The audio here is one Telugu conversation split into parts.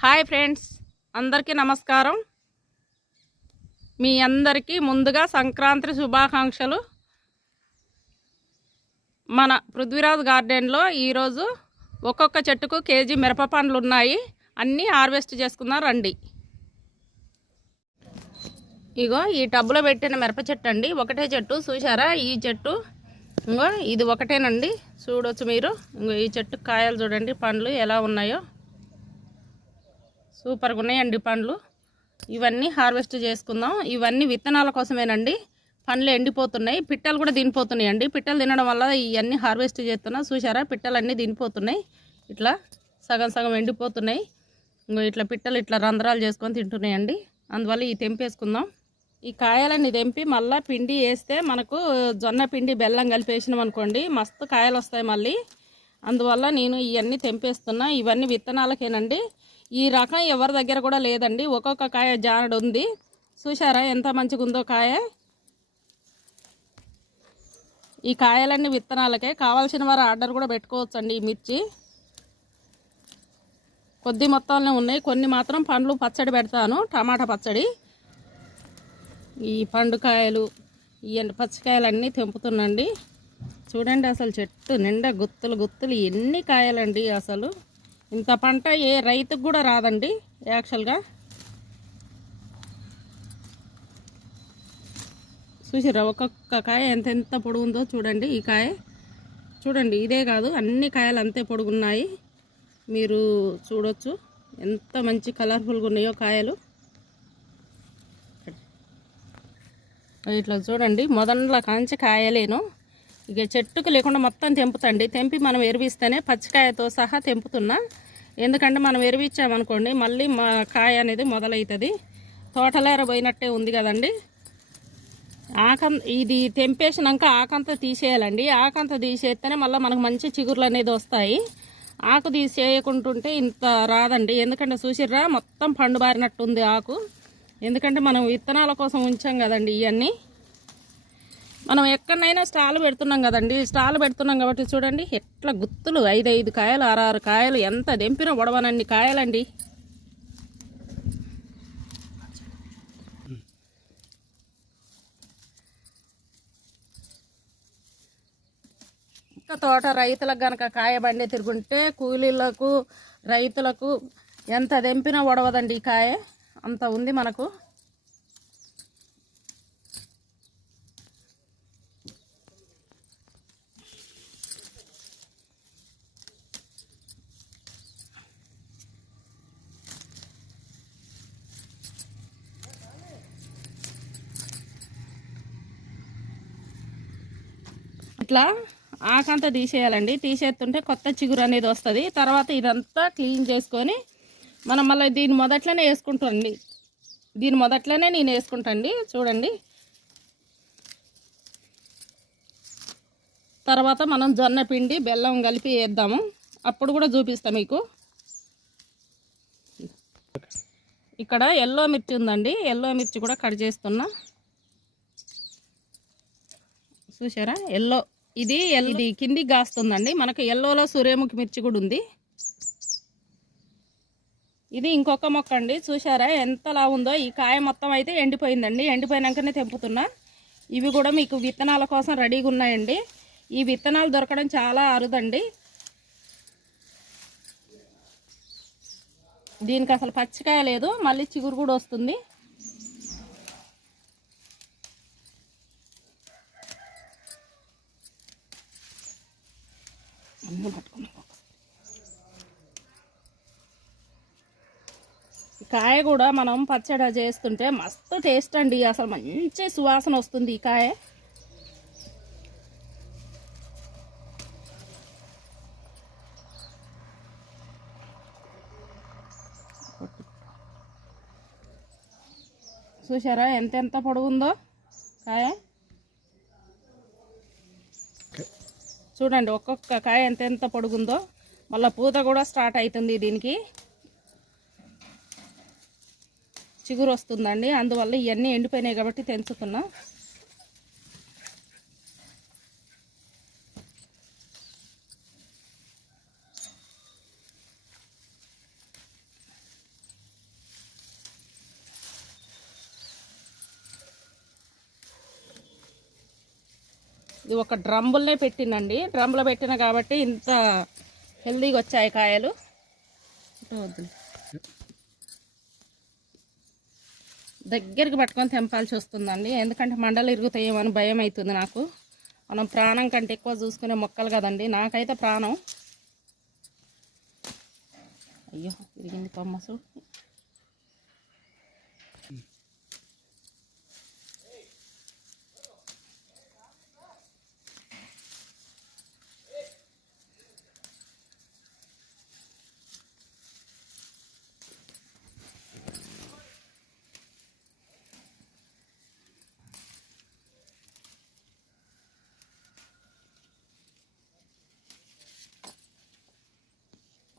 హాయ్ ఫ్రెండ్స్ అందరికీ నమస్కారం. మీ అందరికీ ముందుగా సంక్రాంతి శుభాకాంక్షలు. మన పృథ్వీరాజ్ గార్డెన్లో ఈరోజు ఒక్కొక్క చెట్టుకు కేజీ మిరప పండ్లు ఉన్నాయి. అన్నీ హార్వెస్ట్ చేసుకుందాం రండి. ఇగో ఈ టబ్బులో పెట్టిన మిరప చెట్టు అండి. ఒకటే చెట్టు చూసారా ఈ చెట్టు ఇంగో ఇది ఒకటేనండి. చూడొచ్చు మీరు. ఇంగో ఈ చెట్టు కాయలు చూడండి పండ్లు ఎలా ఉన్నాయో. సూపర్గా ఉన్నాయండి పండ్లు. ఇవన్నీ హార్వెస్ట్ చేసుకుందాం. ఇవన్నీ విత్తనాల కోసమేనండి. పండ్లు ఎండిపోతున్నాయి. పిట్టలు కూడా తినిపోతున్నాయి అండి పిట్టలు తినడం వల్ల ఇవన్నీ హార్వెస్ట్ చేస్తున్నా. చూసారా పిట్టలు అన్నీ తినిపోతున్నాయి ఇట్లా సగం సగం ఎండిపోతున్నాయి. ఇంకో ఇట్లా పిట్టలు ఇట్లా రంధ్రాలు చేసుకొని తింటున్నాయండి. అందువల్ల ఈ తెంపేసుకుందాం. ఈ కాయలన్నీ తెంపి మళ్ళీ పిండి వేస్తే మనకు జొన్న పిండి బెల్లం కలిపి వేసినాం అనుకోండి మస్తు కాయలు వస్తాయి మళ్ళీ. అందువల్ల నేను ఇవన్నీ తెంపేస్తున్నా. ఇవన్నీ విత్తనాలకేనండి. ఈ రకం ఎవరి దగ్గర కూడా లేదండి. ఒక్కొక్క కాయ జానడు ఉంది. చూసారా ఎంత మంచిగా ఉందో కాయ? ఈ కాయలన్నీ విత్తనాలకే. కావాల్సిన వారు ఆర్డర్ కూడా పెట్టుకోవచ్చండి ఈ మిర్చి. కొద్ది మొత్తంలో ఉన్నాయి. కొన్ని మాత్రం పండ్లు పచ్చడి పెడతాను. టమాటా పచ్చడి. ఈ పండుకాయలు ఈ పచ్చికాయలన్నీ తెంపుతున్నాండి. చూడండి అసలు చెట్టు నిండా గుత్తులు గుత్తులు ఎన్ని కాయలండి అసలు. ఇంత పంట ఏ రైతుకు కూడా రాదండి యాక్చువల్గా. చూసిరా ఒక్కొక్క కాయ ఎంతెంత పొడుగుందో చూడండి ఈ కాయ. చూడండి ఇదే కాదు అన్ని కాయలు అంతే పొడుగున్నాయి. మీరు చూడొచ్చు ఎంత మంచి కలర్ఫుల్గా ఉన్నాయో కాయలు. ఇట్లా చూడండి మొదట్లో కాంచి కాయలేను. ఇక చెట్టుకు లేకుండా మొత్తం తెంపుతండి. తెంపి మనం ఎరివిస్తేనే పచ్చికాయతో సహా తెంపుతున్నా. ఎందుకంటే మనం ఎరువిచ్చామనుకోండి మళ్ళీ మా కాయ అనేది మొదలవుతుంది తోటలేర పోయినట్టే ఉంది కదండి. ఆకం ఇది తెంపేసినాక ఆకంతా తీసేయాలండి. ఆకంతా తీసేస్తేనే మళ్ళీ మనకు మంచి చిగుర్లు అనేది వస్తాయి. ఆకు తీసేయకుంటుంటే ఇంత రాదండి. ఎందుకంటే చూసిర్రా మొత్తం పండు బారినట్టు ఉంది ఆకు. ఎందుకంటే మనం విత్తనాల కోసం ఉంచాం కదండి ఇవన్నీ మనం ఎక్కడైనా స్టాల్ పెడుతున్నాం కదండి. స్టాల్ పెడుతున్నాం కాబట్టి చూడండి ఎట్లా గుత్తులు. ఐదు ఐదు కాయలు ఆరు కాయలు. ఎంత దెంపినా పొడవనన్ని కాయలండి. ఇంకా తోట రైతులకు కనుక కాయబండి తిరుగుంటే కూలీలకు రైతులకు ఎంత దెంపినా ఒడవదండి ఈ కాయ. అంత ఉంది మనకు. ఇట్లా ఆకంతా తీసేయాలండి. తీసేస్తుంటే కొత్త చిగురు అనేది వస్తుంది. తర్వాత ఇదంతా క్లీన్ చేసుకొని మనం మళ్ళీ దీని మొదట్లోనే వేసుకుంటాండి దీని మొదట్లోనే నేను వేసుకుంటాండి చూడండి. తర్వాత మనం జొన్న పిండి బెల్లం కలిపి వేద్దాము. అప్పుడు కూడా చూపిస్తాం మీకు. ఇక్కడ ఎల్లో మిర్చి ఉందండి. ఎల్లో మిర్చి కూడా కట్ చేస్తున్నా. చూసారా ఎల్లో ఇది ఇది కిందికి కాస్తుందండి మనకు ఎల్లోలో సూర్యముఖి మిర్చి కూడా ఉంది. ఇది ఇంకొక మొక్క అండి. చూసారా ఎంతలా ఉందో? ఈ కాయ మొత్తం అయితే ఎండిపోయిందండి. ఎండిపోయినాకనే తెంపుతున్నా. ఇవి కూడా మీకు విత్తనాల కోసం రెడీగా ఉన్నాయండి. ఈ విత్తనాలు దొరకడం చాలా అరుదండి. దీనికి అసలు పచ్చికాయ లేదు. మళ్ళీ చిగురు కూడా వస్తుంది. అన్నీ పట్టుకున్నాం కాయ కూడా మనం పచ్చడి చేస్తుంటే మస్తు టేస్ట్ అండి. అసలు మంచి సువాసన వస్తుంది ఈ కాయ. చూసారా ఎంత ఎంత పొడుగుందో కాయ? చూడండి ఒక్కొక్క కాయ ఎంత ఎంత పొడుగుందో. మళ్ళీ పూత కూడా స్టార్ట్ అవుతుంది దీనికి. చిగురు వస్తుందండి. అందువల్ల ఇవన్నీ ఎండిపోయినాయి కాబట్టి తెంచుతున్నాను ఇది ఒక డ్రమ్ములనే పెట్టినండి డ్రమ్లో పెట్టిన కాబట్టి ఇంత హెల్దీగా వచ్చాయి కాయలు. దగ్గరికి పట్టుకొని తెంపాల్సి వస్తుందండి. ఎందుకంటే మండలు ఇరుగుతాయేమని అని భయం అవుతుంది నాకు. మనం ప్రాణం కంటే ఎక్కువ చూసుకునే మొక్కలు కదండి. నాకైతే ప్రాణం. అయ్యో ఇరిగింది కొమ్మసు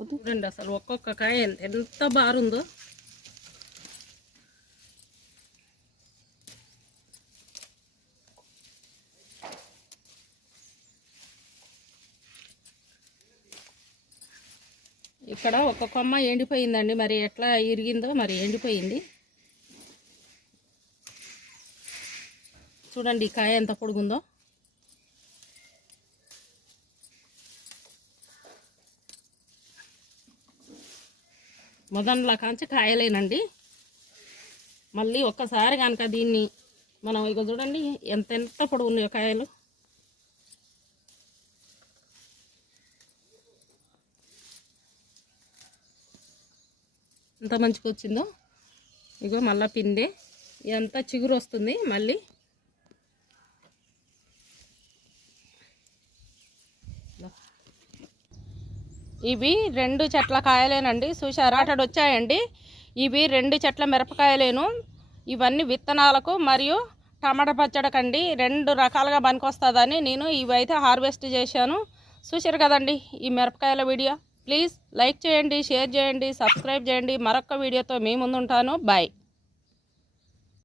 చూడండి అసలు ఒక్కొక్క కాయ ఎంత- బారుందో ఇక్కడ ఒక కొమ్మ ఎండిపోయిందండి. మరి ఎట్లా ఇరిగిందో మరి ఎండిపోయింది. చూడండి కాయ ఎంత పొడుగుందో. మొదట్లో కాంచి కాయలేనండి. మళ్ళీ ఒక్కసారి కనుక దీన్ని మనం ఇక చూడండి ఎంత ఎంత పొడవు ఉన్నాయో కాయలు. ఎంత మంచిగా వచ్చిందో. ఇగో మళ్ళీ పిండి. ఇదంతా చిగురు వస్తుంది మళ్ళీ. ఇవి రెండు చెట్ల కాయలేనండి. చూసారా అటు వచ్చాయండి. ఇవి రెండు చెట్ల మిరపకాయలేను. ఇవన్నీ విత్తనాలకు మరియు టమాటా పచ్చడికండి. రెండు రకాలుగా పనికొస్తుందని నేను ఇవైతే హార్వెస్ట్ చేశాను. చూసారు కదండి ఈ మిరపకాయల వీడియో. ప్లీజ్ లైక్ చేయండి షేర్ చేయండి సబ్స్క్రైబ్ చేయండి. మరొక వీడియోతో మీ ముందుంటాను. బాయ్.